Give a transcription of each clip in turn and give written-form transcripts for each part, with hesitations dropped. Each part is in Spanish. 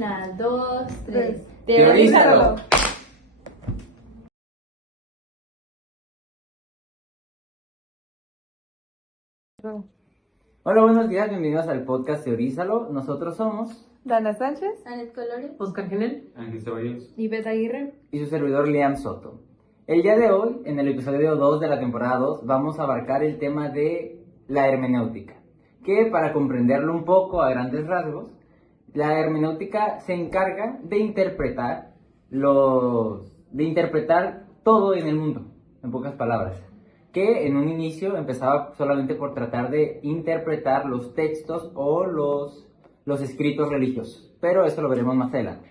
Una, dos, tres. Teorízalo. Hola, buenos días, bienvenidos al podcast Teorízalo. Nosotros somos Dana Sánchez, Anet Colores. Oscar Genel, Ángel Ceballos y Beth Aguirre. y su servidor Liam Soto. El día de hoy, en el episodio 2 de la temporada 2, vamos a abarcar el tema de la hermenéutica, que para comprenderlo un poco a grandes rasgos, la hermenéutica se encarga de interpretar todo en el mundo, en pocas palabras, que en un inicio empezaba solamente por tratar de interpretar los textos o los escritos religiosos, pero eso lo veremos más adelante.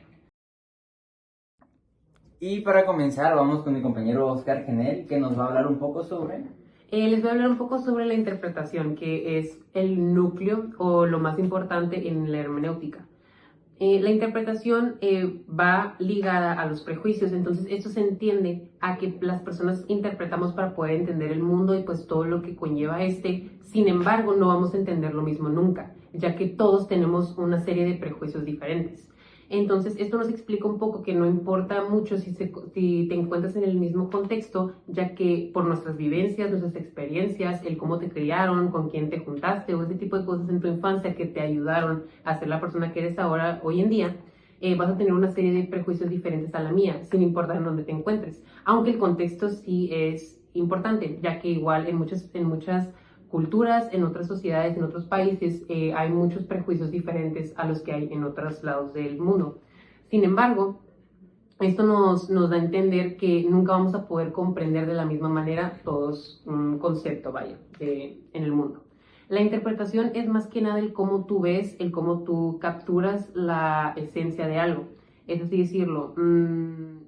Y para comenzar vamos con mi compañero Oscar Genel, que nos va a hablar un poco sobre... les voy a hablar un poco sobre la interpretación, que es el núcleo o lo más importante en la hermenéutica. La interpretación va ligada a los prejuicios, entonces esto se entiende a que las personas interpretamos para poder entender el mundo y pues todo lo que conlleva sin embargo no vamos a entender lo mismo nunca, ya que todos tenemos una serie de prejuicios diferentes. Entonces, esto nos explica un poco que no importa mucho si te encuentras en el mismo contexto, ya que por nuestras vivencias, nuestras experiencias, el cómo te criaron, con quién te juntaste o ese tipo de cosas en tu infancia que te ayudaron a ser la persona que eres hoy en día, vas a tener una serie de prejuicios diferentes a la mía, sin importar en dónde te encuentres. Aunque el contexto sí es importante, ya que igual en muchas culturas, en otras sociedades, en otros países, hay muchos prejuicios diferentes a los que hay en otros lados del mundo. Sin embargo, esto nos da a entender que nunca vamos a poder comprender de la misma manera todos un concepto, en el mundo. La interpretación es más que nada el cómo tú ves, el cómo tú capturas la esencia de algo. Es así decirlo,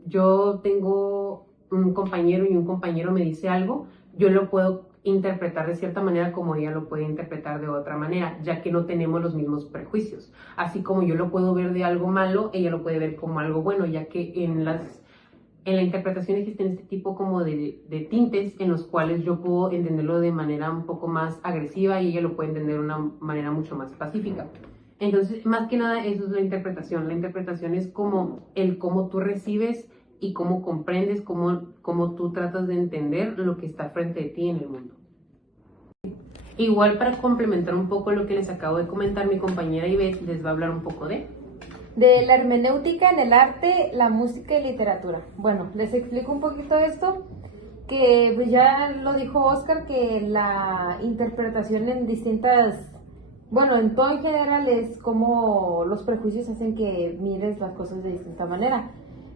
yo tengo un compañero y un compañero me dice algo, yo lo puedo interpretar de cierta manera como ella lo puede interpretar de otra manera, ya que no tenemos los mismos prejuicios. Así como yo lo puedo ver de algo malo, ella lo puede ver como algo bueno, ya que en la interpretación existen este tipo como de tintes en los cuales yo puedo entenderlo de manera un poco más agresiva y ella lo puede entender de una manera mucho más pacífica. Entonces, más que nada, eso es la interpretación. La interpretación es como el cómo tú recibes y cómo comprendes, cómo tú tratas de entender lo que está frente de ti en el mundo. Igual para complementar un poco lo que les acabo de comentar, mi compañera Ivette les va a hablar un poco de la hermenéutica en el arte, la música y literatura. Bueno, les explico un poquito esto, que pues ya lo dijo Oscar, que la interpretación en en todo en general es como los prejuicios hacen que mires las cosas de distinta manera.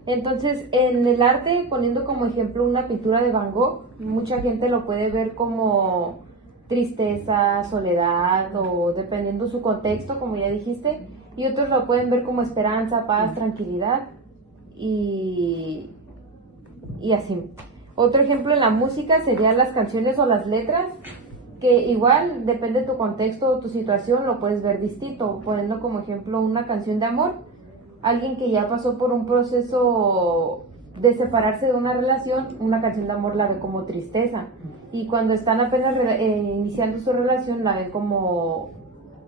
Entonces, en el arte, poniendo como ejemplo una pintura de Van Gogh, mucha gente lo puede ver como tristeza, soledad o dependiendo su contexto, como ya dijiste, y otros lo pueden ver como esperanza, paz, tranquilidad y así. Otro ejemplo en la música serían las canciones o las letras, que igual depende de tu contexto o tu situación, lo puedes ver distinto, poniendo como ejemplo una canción de amor. Alguien que ya pasó por un proceso de separarse de una relación, una canción de amor la ve como tristeza. Y cuando están apenas iniciando su relación, la ven como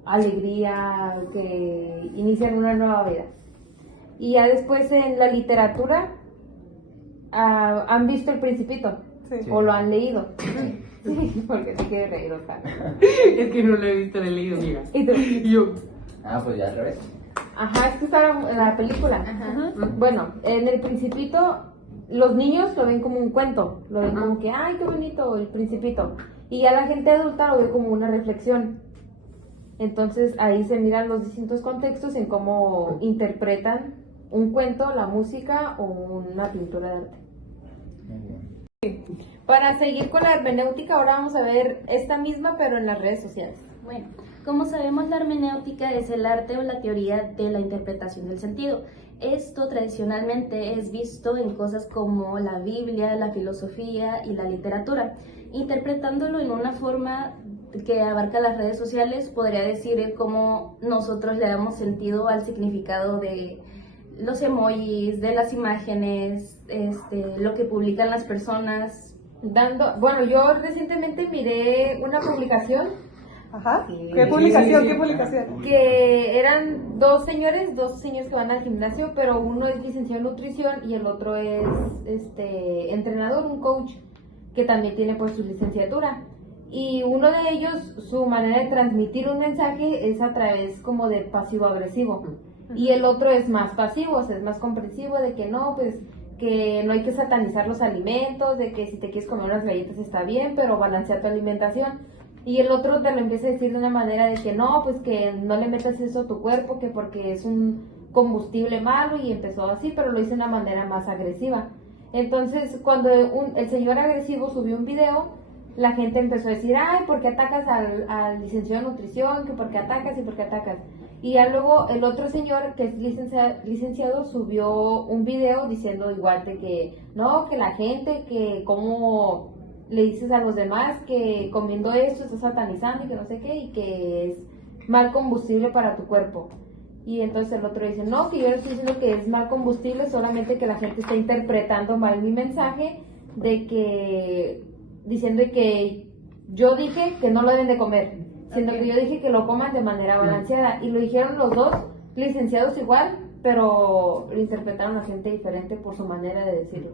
alegría, que inician una nueva vida. Y ya después en la literatura, ¿han visto El Principito? Sí. ¿O lo han leído? Sí, porque te quiere reír, o sea. Es que no lo he visto, lo he leído, amiga. ¿Y tú? Y yo. pues ya al revés. Ajá, es que está la película. Ajá. Bueno, en El Principito, los niños lo ven como un cuento, lo ven como que, ay, qué bonito, El Principito. Y ya la gente adulta lo ve como una reflexión. Entonces ahí se miran los distintos contextos en cómo interpretan un cuento, la música o una pintura de arte. Muy bien. Para seguir con la hermenéutica, ahora vamos a ver esta misma, pero en las redes sociales. Bueno, como sabemos, la hermenéutica es el arte o la teoría de la interpretación del sentido. Esto tradicionalmente es visto en cosas como la Biblia, la filosofía y la literatura. Interpretándolo en una forma que abarca las redes sociales, podría decir cómo nosotros le damos sentido al significado de los emojis, de las imágenes, lo que publican las personas. Yo recientemente miré una publicación Ajá. Sí. ¿Qué publicación? Sí. ¿Qué publicación? Que eran dos señores que van al gimnasio, pero uno es licenciado en nutrición y el otro es entrenador, un coach, que también tiene pues su licenciatura. Y uno de ellos, su manera de transmitir un mensaje es a través como de pasivo-agresivo. Y el otro es más pasivo, o sea, es más comprensivo de que no, pues que no hay que satanizar los alimentos, de que si te quieres comer unas galletas está bien, pero balancea tu alimentación. Y el otro te lo empieza a decir de una manera de que no, pues que no le metas eso a tu cuerpo, que porque es un combustible malo, y empezó así, pero lo hizo de una manera más agresiva. Entonces, cuando el señor agresivo subió un video, la gente empezó a decir, ay, ¿por qué atacas al licenciado en nutrición? Que ¿por qué atacas y por qué atacas? Y ya luego el otro señor que es licenciado subió un video diciendo igual de que no, que la gente, que cómo le dices a los demás que comiendo esto estás satanizando y que no sé qué, y que es mal combustible para tu cuerpo. Y entonces el otro dice, no, que yo no estoy diciendo que es mal combustible, solamente que la gente está interpretando mal mi mensaje, de que diciendo que yo dije que no lo deben de comer, siendo que yo dije que lo coman de manera balanceada, y lo dijeron los dos licenciados igual, pero lo interpretaron a gente diferente por su manera de decirlo.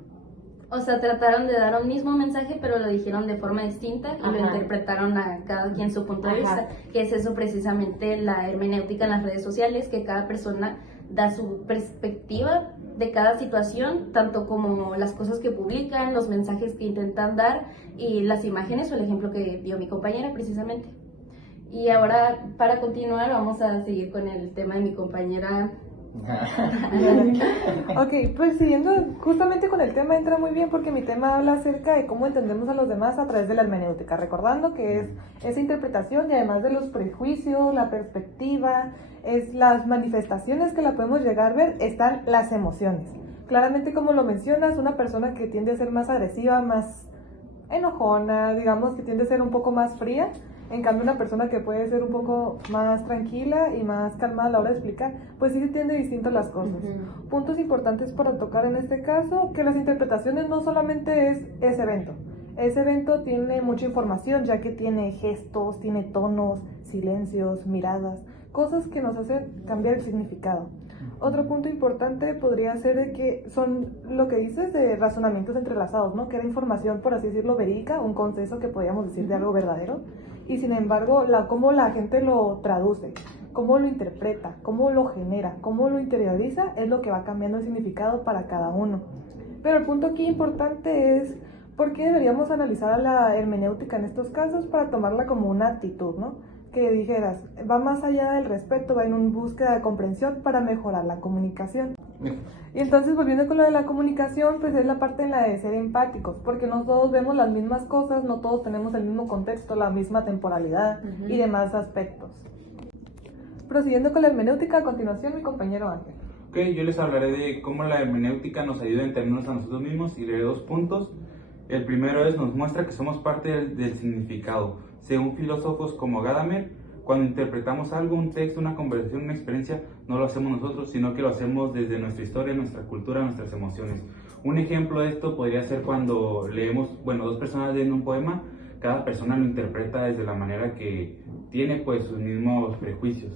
O sea, trataron de dar un mismo mensaje, pero lo dijeron de forma distinta y lo Ajá. interpretaron a cada quien su punto de Ajá. vista, que es eso precisamente la hermenéutica en las redes sociales, que cada persona da su perspectiva de cada situación, tanto como las cosas que publican, los mensajes que intentan dar y las imágenes o el ejemplo que dio mi compañera precisamente. Y ahora, para continuar, vamos a seguir con el tema de mi compañera. Ok, pues siguiendo justamente con el tema entra muy bien porque mi tema habla acerca de cómo entendemos a los demás a través de la hermenéutica, recordando que es esa interpretación y además de los prejuicios, la perspectiva, es las manifestaciones que la podemos llegar a ver, están las emociones. Claramente, como lo mencionas, una persona que tiende a ser más agresiva, más enojona, digamos que tiende a ser un poco más fría. En cambio, una persona que puede ser un poco más tranquila y más calmada a la hora de explicar, pues sí se entiende distinto las cosas. Puntos importantes para tocar en este caso, que las interpretaciones no solamente es ese evento. Ese evento tiene mucha información, ya que tiene gestos, tiene tonos, silencios, miradas, cosas que nos hacen cambiar el significado. Otro punto importante podría ser de que son lo que dices de razonamientos entrelazados, ¿no? Que era información, por así decirlo, verídica, un consenso que podríamos decir de algo verdadero, y sin embargo, cómo la gente lo traduce, cómo lo interpreta, cómo lo genera, cómo lo interioriza, es lo que va cambiando el significado para cada uno. Pero el punto aquí importante es por qué deberíamos analizar a la hermenéutica en estos casos para tomarla como una actitud, ¿no? Que dijeras, va más allá del respeto, va en una búsqueda de comprensión para mejorar la comunicación. Y entonces, volviendo con lo de la comunicación, pues es la parte en la de ser empáticos, porque no todos vemos las mismas cosas, no todos tenemos el mismo contexto, la misma temporalidad y demás aspectos. Prosiguiendo con la hermenéutica, a continuación mi compañero Ángel. Ok, yo les hablaré de cómo la hermenéutica nos ayuda a entendernos a nosotros mismos y leeré 2 puntos. El primero es, nos muestra que somos parte del significado. Según filósofos como Gadamer, cuando interpretamos algo, un texto, una conversación, una experiencia, no lo hacemos nosotros, sino que lo hacemos desde nuestra historia, nuestra cultura, nuestras emociones. Un ejemplo de esto podría ser cuando leemos, 2 personas leen un poema, cada persona lo interpreta desde la manera que tiene pues sus mismos prejuicios,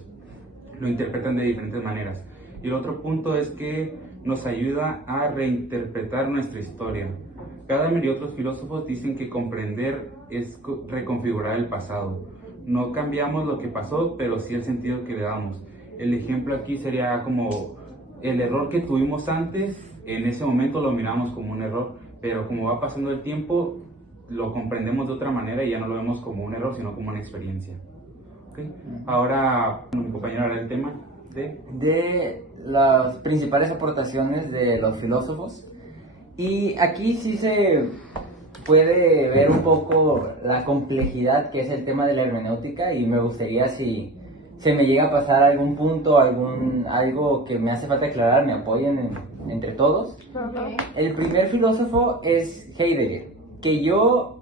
lo interpretan de diferentes maneras. Y el otro punto es que nos ayuda a reinterpretar nuestra historia. Gadamer y otros filósofos dicen que comprender es reconfigurar el pasado. No cambiamos lo que pasó, pero sí el sentido que le damos. El ejemplo aquí sería como el error que tuvimos antes, en ese momento lo miramos como un error, pero como va pasando el tiempo, lo comprendemos de otra manera y ya no lo vemos como un error, sino como una experiencia. ¿Okay? Ahora mi compañero hará el tema de las principales aportaciones de los filósofos. Y aquí sí se puede ver un poco la complejidad que es el tema de la hermenéutica, y me gustaría, si se me llega a pasar algún punto, algo que me hace falta aclarar, me apoyen entre todos. Okay. El primer filósofo es Heidegger, que yo,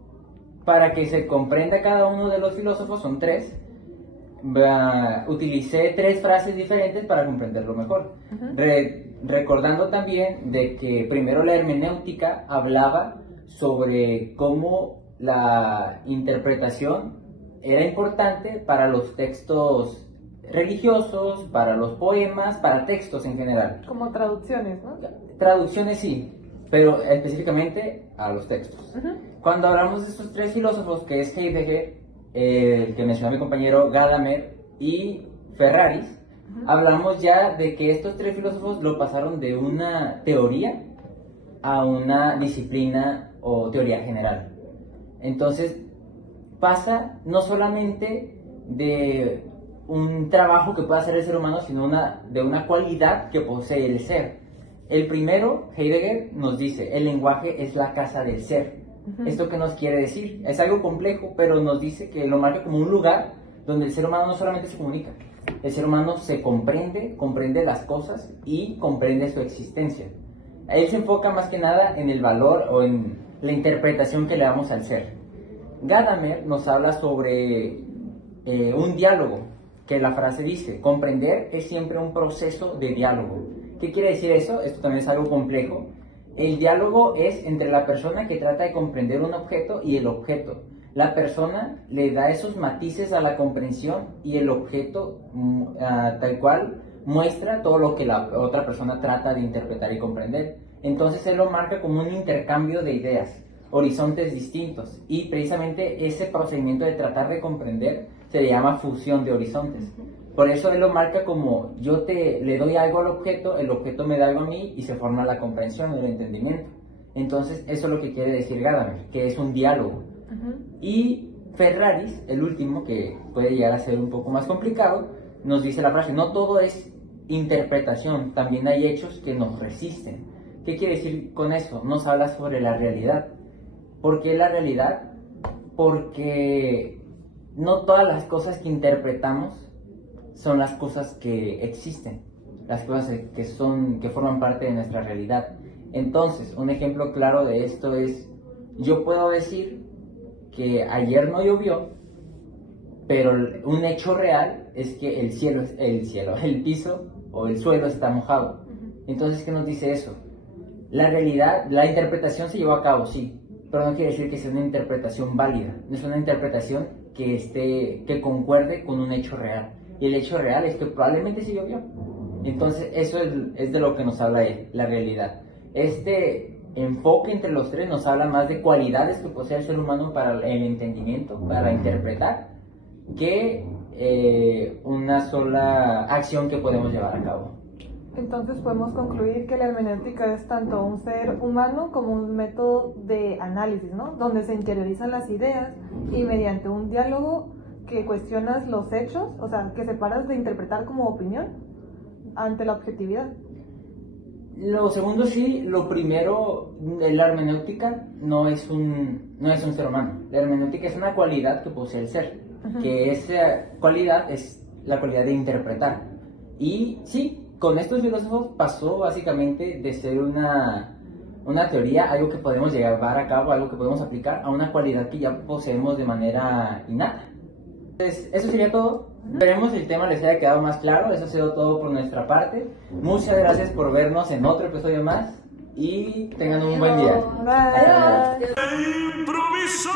para que se comprenda cada uno de los filósofos, son 3, utilicé 3 frases diferentes para comprenderlo mejor. Recordando también de que primero la hermenéutica hablaba sobre cómo la interpretación era importante para los textos religiosos, para los poemas, para textos en general. Como traducciones, ¿no? Traducciones sí, pero específicamente a los textos. Cuando hablamos de estos tres filósofos, que es Heidegger, el que mencionó mi compañero, Gadamer y Ferraris, hablamos ya de que estos tres filósofos lo pasaron de una teoría a una disciplina o teoría general. Entonces, pasa no solamente de un trabajo que puede hacer el ser humano, sino de una cualidad que posee el ser. El primero, Heidegger, nos dice, el lenguaje es la casa del ser. ¿Esto qué nos quiere decir? Es algo complejo, pero nos dice que lo marca como un lugar donde el ser humano no solamente se comunica, el ser humano se comprende las cosas y comprende su existencia. Él se enfoca más que nada en el valor o en la interpretación que le damos al ser. Gadamer nos habla sobre un diálogo, que la frase dice, comprender es siempre un proceso de diálogo. ¿Qué quiere decir eso? Esto también es algo complejo. El diálogo es entre la persona que trata de comprender un objeto y el objeto. La persona le da esos matices a la comprensión y el objeto tal cual muestra todo lo que la otra persona trata de interpretar y comprender. Entonces él lo marca como un intercambio de ideas, horizontes distintos, y precisamente ese procedimiento de tratar de comprender se le llama fusión de horizontes. Por eso él lo marca como yo le doy algo al objeto, el objeto me da algo a mí y se forma la comprensión, el entendimiento. Entonces eso es lo que quiere decir Gadamer, que es un diálogo. Y Ferraris, el último, que puede llegar a ser un poco más complicado, nos dice la frase, no todo es interpretación, también hay hechos que nos resisten. ¿Qué quiere decir con eso? Nos habla sobre la realidad. ¿Por qué la realidad? Porque no todas las cosas que interpretamos son las cosas que existen, las cosas que forman parte de nuestra realidad. Entonces, un ejemplo claro de esto es, yo puedo decir que ayer no llovió, pero un hecho real es que el piso o el suelo está mojado. Entonces, ¿qué nos dice eso? La realidad, la interpretación se llevó a cabo, sí, pero no quiere decir que sea una interpretación válida, no es una interpretación que concuerde con un hecho real. Y el hecho real es que probablemente sí llovió. Entonces, eso es de lo que nos habla él, la realidad. Este enfoque entre los tres nos habla más de cualidades que posee el ser humano para el entendimiento, para interpretar, que una sola acción que podemos llevar a cabo. Entonces podemos concluir que la hermenéutica es tanto un ser humano como un método de análisis, ¿no? Donde se interiorizan las ideas y mediante un diálogo que cuestionas los hechos, o sea, que separas de interpretar como opinión ante la objetividad. Lo segundo sí, lo primero, la hermenéutica no es un ser humano. La hermenéutica es una cualidad que posee el ser, que esa cualidad es la cualidad de interpretar. Y sí, con estos filósofos pasó básicamente de ser una teoría, algo que podemos llevar a cabo, algo que podemos aplicar, a una cualidad que ya poseemos de manera innata. Entonces, eso sería todo. Esperemos el tema les haya quedado más claro. Eso ha sido todo por nuestra parte. Muchas gracias por vernos en otro episodio más y tengan un buen día. Bye. Improvisó.